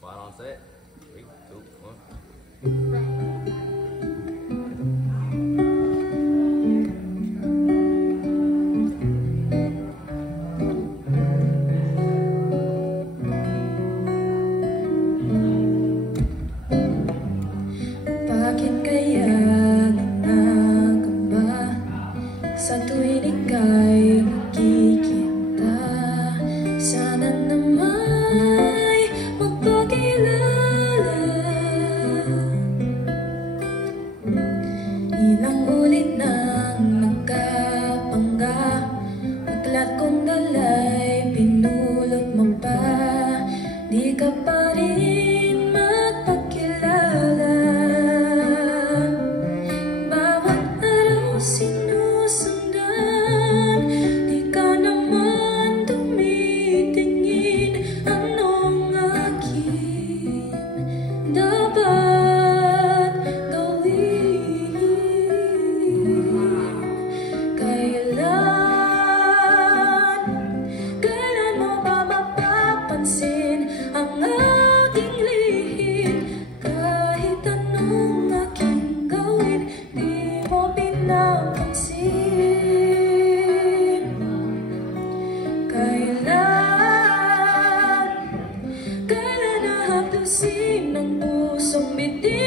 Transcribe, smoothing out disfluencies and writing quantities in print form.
Final set. 3, 2, 1. Bakit kaya nangangamba sa tuwing ika'y nakikita? Sana nama'y magpakilala. Ilang ulit nang nagkapangga, aklat kong dala'y pinulot mo pa. Di ka pa rin magpakilala. Bawat araw sinusundan, di ka naman tumitingin. Anong aking dapat gawin? Kailan mo ba mapapansin ang aking lihim? Kahit anong aking gawin, di mo pinapansin. Kailan nahaplusin ang pusong bitin?